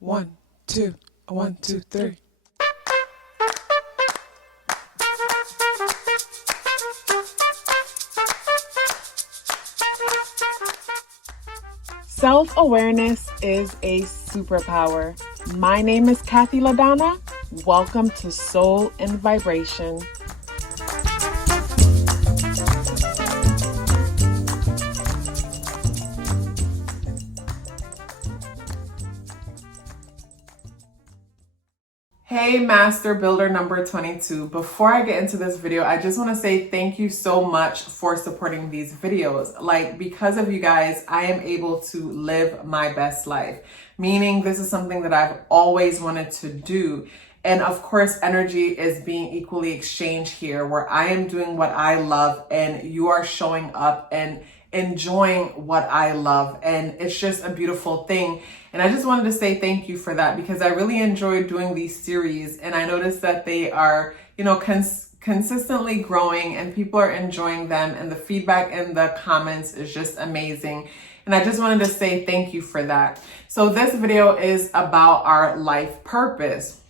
1, 2, 1, 2, 3. Self-awareness is a superpower. My name is KathyLaDonna. Welcome to Soul and Vibration. Hey Master Builder number 22. Before I get into this video, I just want to say thank you so much for supporting these videos. Like, because of you guys, I am able to live my best life. Meaning this is something that I've always wanted to do. And of course, energy is being equally exchanged here, where I am doing what I love and you are showing up and enjoying what I love. And it's just a beautiful thing. And I just wanted to say thank you for that, because I really enjoyed doing these series. And I noticed that they are, consistently growing and people are enjoying them. And the feedback in the comments is just amazing. And I just wanted to say thank you for that. So this video is about our life purpose.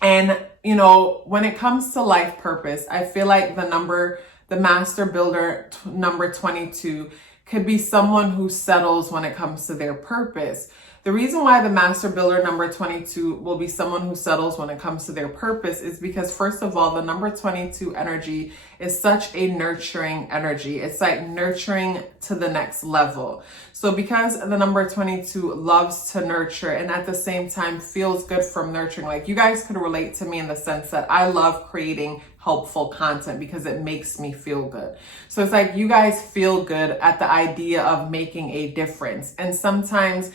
And, when it comes to life purpose, I feel like the Master Builder number 22 could be someone who settles when it comes to their purpose. The reason why the Master Builder number 22 will be someone who settles when it comes to their purpose is because, first of all, the number 22 energy is such a nurturing energy. It's like nurturing to the next level. So because the number 22 loves to nurture and at the same time feels good from nurturing, like you guys could relate to me in the sense that I love creating helpful content because it makes me feel good. So it's like you guys feel good at the idea of making a difference. And sometimes,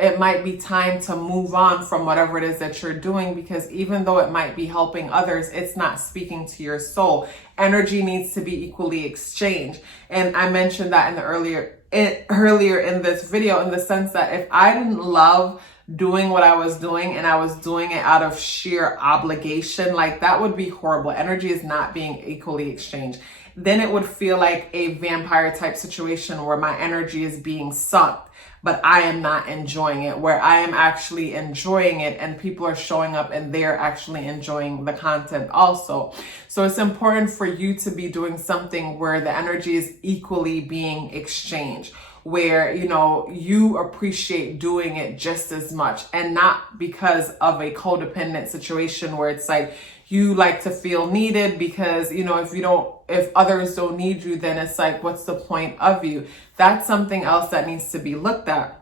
it might be time to move on from whatever it is that you're doing, because even though it might be helping others, it's not speaking to your soul. Energy needs to be equally exchanged. And I mentioned that in the earlier in this video, in the sense that if I didn't love doing what I was doing and I was doing it out of sheer obligation, like that would be horrible. Energy is not being equally exchanged. Then it would feel like a vampire type situation where my energy is being sucked, but I am not enjoying it, where I am actually enjoying it and people are showing up and they're actually enjoying the content also. So it's important for you to be doing something where the energy is equally being exchanged, where, you appreciate doing it just as much, and not because of a codependent situation where it's like you like to feel needed because, if others don't need you, then it's like, what's the point of you? That's something else that needs to be looked at.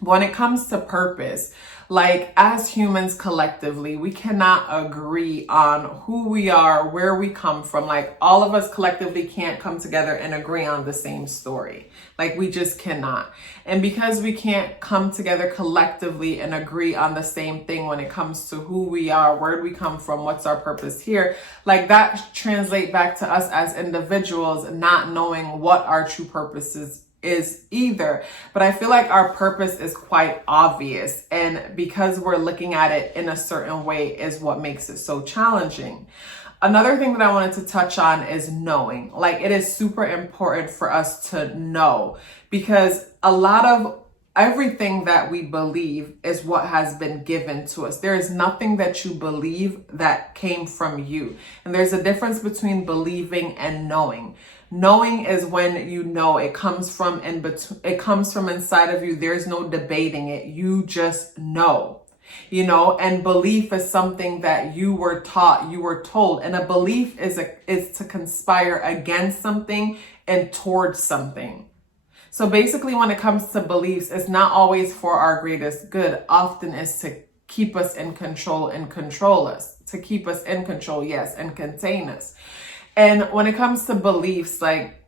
When it comes to purpose, like as humans collectively, we cannot agree on who we are, where we come from. Like all of us collectively can't come together and agree on the same story. Like we just cannot. And because we can't come together collectively and agree on the same thing when it comes to who we are, where do we come from, what's our purpose here, like that translate back to us as individuals not knowing what our true purpose is either. But I feel like our purpose is quite obvious, and because we're looking at it in a certain way is what makes it so challenging. Another thing that I wanted to touch on is knowing. Like it is super important for us to know, because a lot of everything that we believe is what has been given to us. There is nothing that you believe that came from you. And there's a difference between believing and knowing. Knowing is when it comes from inside of you. There's no debating it. You just know. And belief is something that you were taught, you were told. And a belief is to conspire against something and towards something. So basically, when it comes to beliefs, it's not always for our greatest good. Often it's to keep us in control and control us, to keep us in control, yes, and contain us. And when it comes to beliefs, like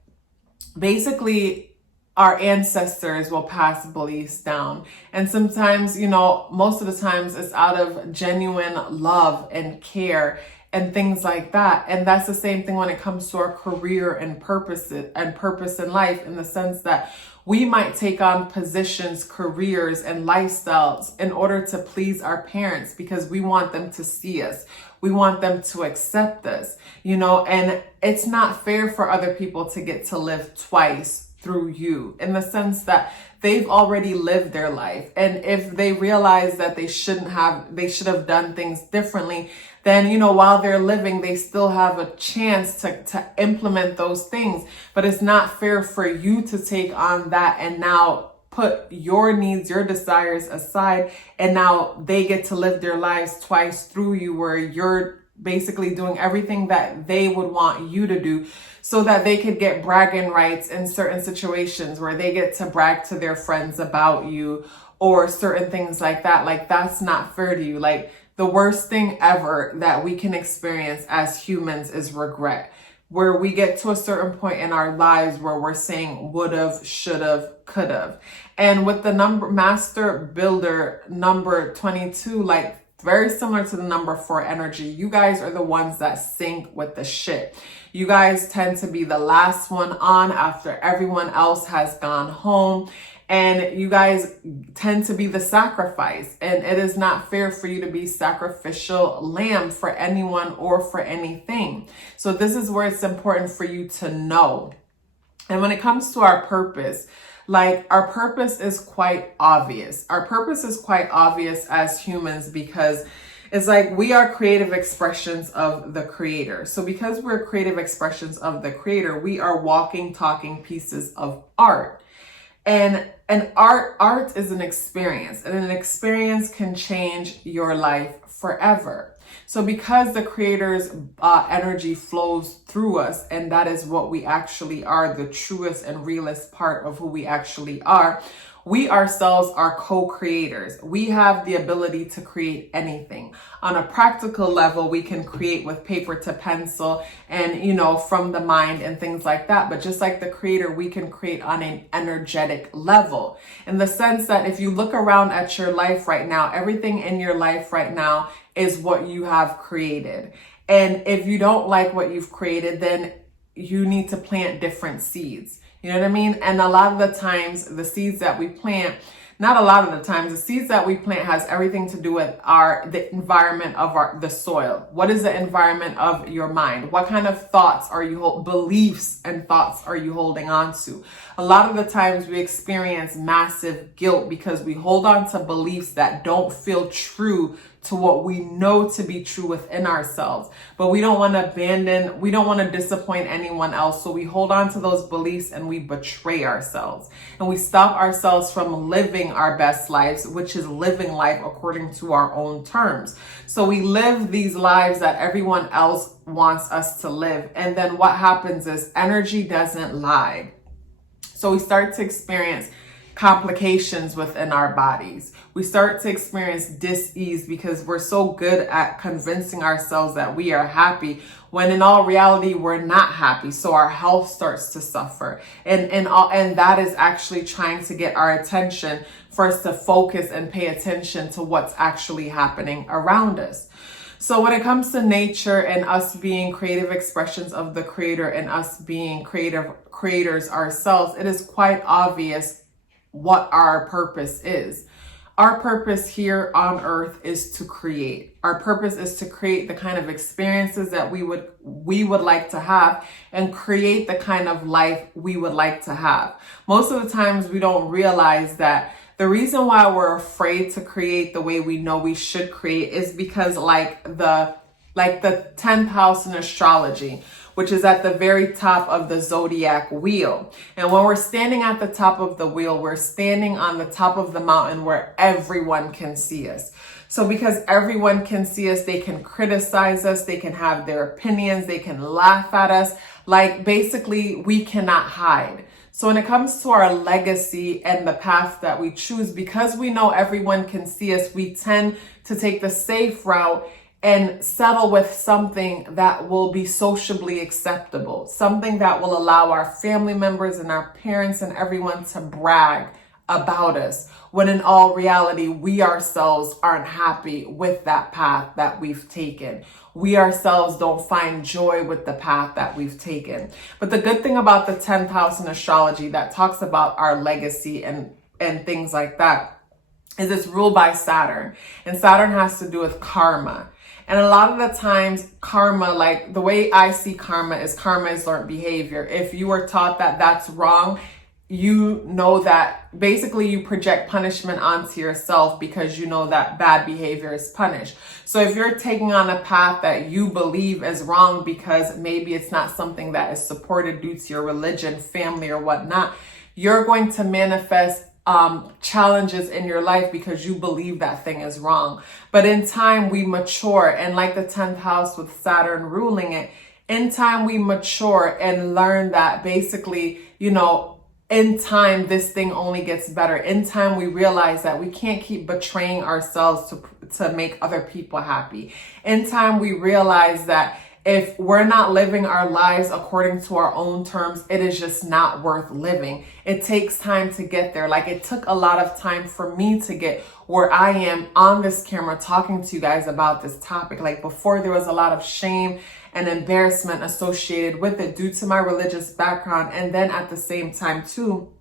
basically our ancestors will pass beliefs down. And sometimes, most of the times it's out of genuine love and care and things like that. And that's the same thing when it comes to our career and purpose in life, in the sense that we might take on positions, careers, and lifestyles in order to please our parents because we want them to see us. We want them to accept us, and it's not fair for other people to get to live twice through you, in the sense that they've already lived their life. And if they realize that they should have done things differently, then, you know, while they're living, they still have a chance to implement those things. But it's not fair for you to take on that and now put your needs, your desires aside, and now they get to live their lives twice through you, where you're basically doing everything that they would want you to do, so that they could get bragging rights in certain situations where they get to brag to their friends about you or certain things like that. Like, that's not fair to you. Like, the worst thing ever that we can experience as humans is regret, where we get to a certain point in our lives where we're saying would've, should've, could've. And with the master builder number 22, like, very similar to the number 4 energy, you guys are the ones that sync with the shit. You guys tend to be the last one on after everyone else has gone home. And you guys tend to be the sacrifice. And it is not fair for you to be sacrificial lamb for anyone or for anything. So this is where it's important for you to know. And when it comes to our purpose, like, our purpose is quite obvious. Our purpose is quite obvious as humans, because it's like we are creative expressions of the creator. So because we're creative expressions of the creator, we are walking, talking pieces of art. And art is an experience, and an experience can change your life forever. So because the creator's energy flows through us, and that is what we actually are, the truest and realest part of who we actually are, we ourselves are co-creators. We have the ability to create anything. On a practical level, we can create with paper to pencil and, you know, from the mind and things like that. But just like the creator, we can create on an energetic level, in the sense that if you look around at your life right now, everything in your life right now is what you have created. And if you don't like what you've created, then you need to plant different seeds. You know what I mean? And a lot of the times, the seeds that we plant, not a lot of the times, the seeds that we plant has everything to do with the environment of the soil. What is the environment of your mind? What kind of thoughts are you beliefs and thoughts are you holding on to? A lot of the times we experience massive guilt because we hold on to beliefs that don't feel true to what we know to be true within ourselves. But we don't want to disappoint anyone else. So we hold on to those beliefs and we betray ourselves. And we stop ourselves from living our best lives, which is living life according to our own terms. So we live these lives that everyone else wants us to live. And then what happens is energy doesn't lie. So we start to experience complications within our bodies. We start to experience dis-ease because we're so good at convincing ourselves that we are happy, when in all reality, we're not happy. So our health starts to suffer. And that is actually trying to get our attention for us to focus and pay attention to what's actually happening around us. So when it comes to nature and us being creative expressions of the creator and us being creative creators ourselves, it is quite obvious what our purpose is. Our purpose here on earth is to create. Our purpose is to create the kind of experiences that we would like to have and create the kind of life we would like to have. Most of the times we don't realize that the reason why we're afraid to create the way we know we should create is because like the 10th house in astrology, which is at the very top of the zodiac wheel. And when we're standing at the top of the wheel, we're standing on the top of the mountain where everyone can see us. So because everyone can see us, they can criticize us, they can have their opinions, they can laugh at us. Like, basically, we cannot hide. So when it comes to our legacy and the path that we choose, because we know everyone can see us, we tend to take the safe route and settle with something that will be sociably acceptable, something that will allow our family members and our parents and everyone to brag about us, when in all reality, we ourselves aren't happy with that path that we've taken. We ourselves don't find joy with the path that we've taken. But the good thing about the 10th house in astrology that talks about our legacy and things like that is it's ruled by Saturn. And Saturn has to do with karma. And a lot of the times karma, like the way I see karma is learned behavior. If you were taught that that's wrong, you know that basically you project punishment onto yourself because you know that bad behavior is punished. So if you're taking on a path that you believe is wrong because maybe it's not something that is supported due to your religion, family, or whatnot, you're going to manifest challenges in your life because you believe that thing is wrong. But in time we mature, and like the 10th house with Saturn ruling it, in time we mature and learn that basically, in time, this thing only gets better. In time, we realize that we can't keep betraying ourselves to make other people happy. In time, we realize that if we're not living our lives according to our own terms, it is just not worth living. It takes time to get there. Like, it took a lot of time for me to get where I am on this camera talking to you guys about this topic. Like, before, there was a lot of shame and embarrassment associated with it due to my religious background. And then at the same time too,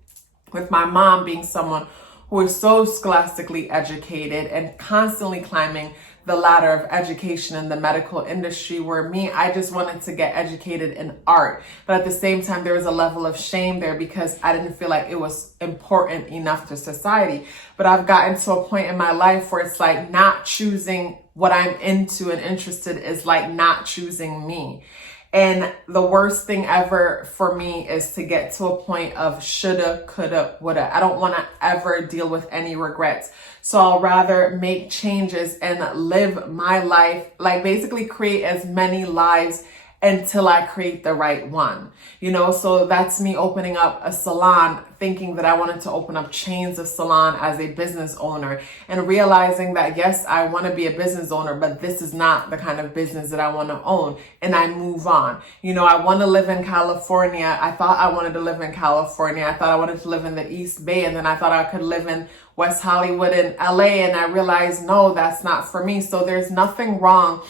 with my mom being someone who is so scholastically educated and constantly climbing the ladder of education in the medical industry, where I just wanted to get educated in art. But at the same time, there was a level of shame there because I didn't feel like it was important enough to society. But I've gotten to a point in my life where it's like not choosing what I'm into and interested is like not choosing me. And the worst thing ever for me is to get to a point of shoulda, coulda, woulda. I don't want to ever deal with any regrets. So I'll rather make changes and live my life, like basically create as many lives until I create the right one. So that's me opening up a salon, thinking that I wanted to open up chains of salon as a business owner, and realizing that, yes, I want to be a business owner, but this is not the kind of business that I want to own. And I move on. I want to live in California. I thought I wanted to live in California. I thought I wanted to live in the East Bay. And then I thought I could live in West Hollywood and LA. And I realized, no, that's not for me. So there's nothing wrong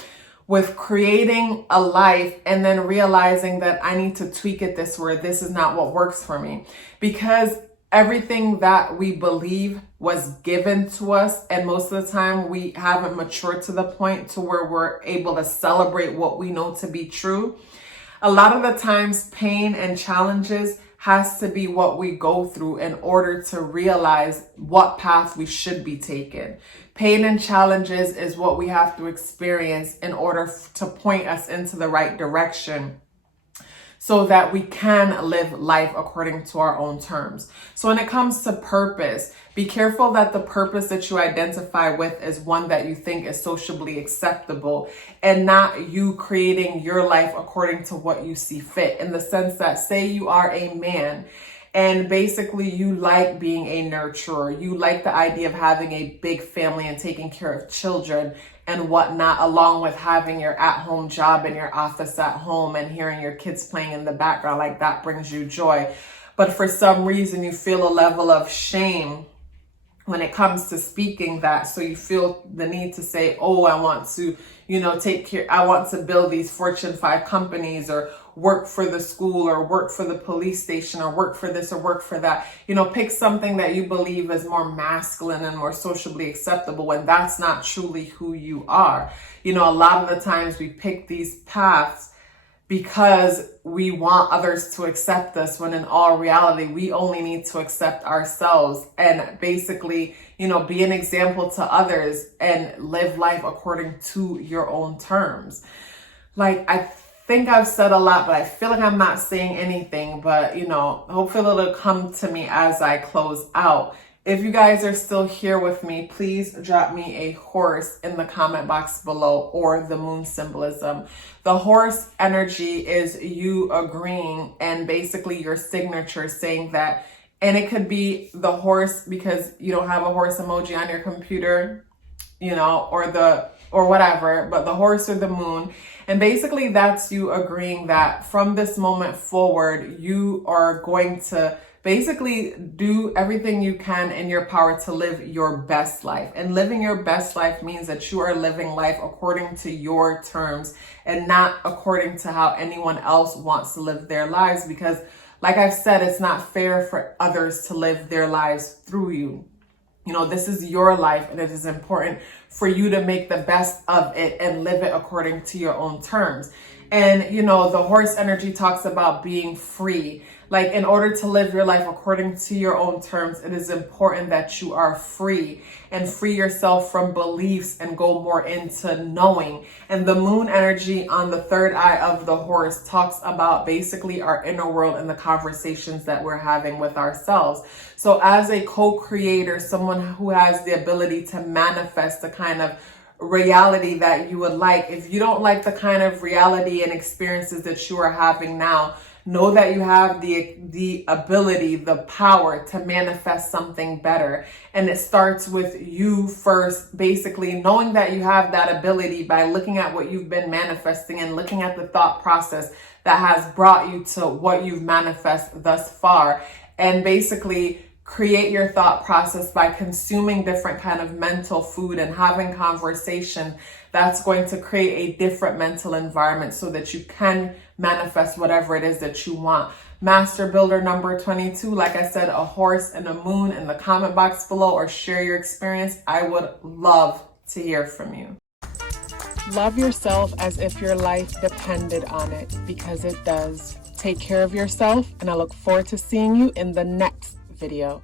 with creating a life and then realizing that I need to tweak it this way. This is not what works for me, because everything that we believe was given to us, and most of the time we haven't matured to the point to where we're able to celebrate what we know to be true. A lot of the times, pain and challenges has to be what we go through in order to realize what path we should be taking. Pain and challenges is what we have to experience in order to point us into the right direction, so that we can live life according to our own terms. So when it comes to purpose, be careful that the purpose that you identify with is one that you think is socially acceptable, and not you creating your life according to what you see fit. In the sense that, say you are a man and basically you like being a nurturer, you like the idea of having a big family and taking care of children and whatnot, along with having your at-home job and your office at home and hearing your kids playing in the background, like that brings you joy. But for some reason you feel a level of shame when it comes to speaking that. So you feel the need to say, oh, I want to, take care, I want to build these Fortune 5 companies, or work for the school, or work for the police station, or work for this, or work for that. Pick something that you believe is more masculine and more socially acceptable, when that's not truly who you are. A lot of the times we pick these paths because we want others to accept us, when in all reality, we only need to accept ourselves and basically, be an example to others and live life according to your own terms. Like, I think I've said a lot, but I feel like I'm not saying anything, but hopefully it'll come to me as I close out. If you guys are still here with me, please drop me a horse in the comment box below, or the moon symbolism. The horse energy is you agreeing and basically your signature saying that, and it could be the horse because you don't have a horse emoji on your computer, or whatever, but the horse or the moon. And basically that's you agreeing that from this moment forward, you are going to basically do everything you can in your power to live your best life. And living your best life means that you are living life according to your terms and not according to how anyone else wants to live their lives. Because like I've said, it's not fair for others to live their lives through you. This is your life, and it is important for you to make the best of it and live it according to your own terms. And, the horse energy talks about being free. Like, in order to live your life according to your own terms, it is important that you are free and free yourself from beliefs and go more into knowing. And the moon energy on the third eye of the horse talks about basically our inner world and the conversations that we're having with ourselves. So as a co-creator, someone who has the ability to manifest the kind of reality that you would like, if you don't like the kind of reality and experiences that you are having now, know that you have the ability, the power to manifest something better. And it starts with you first, basically knowing that you have that ability by looking at what you've been manifesting and looking at the thought process that has brought you to what you've manifested thus far. And basically create your thought process by consuming different kind of mental food and having conversation that's going to create a different mental environment so that you can manifest whatever it is that you want. Master Builder number 22, like I said, a horse and a moon, in the comment box below, or share your experience. I would love to hear from you. Love yourself as if your life depended on it, because it does. Take care of yourself, and I look forward to seeing you in the next video.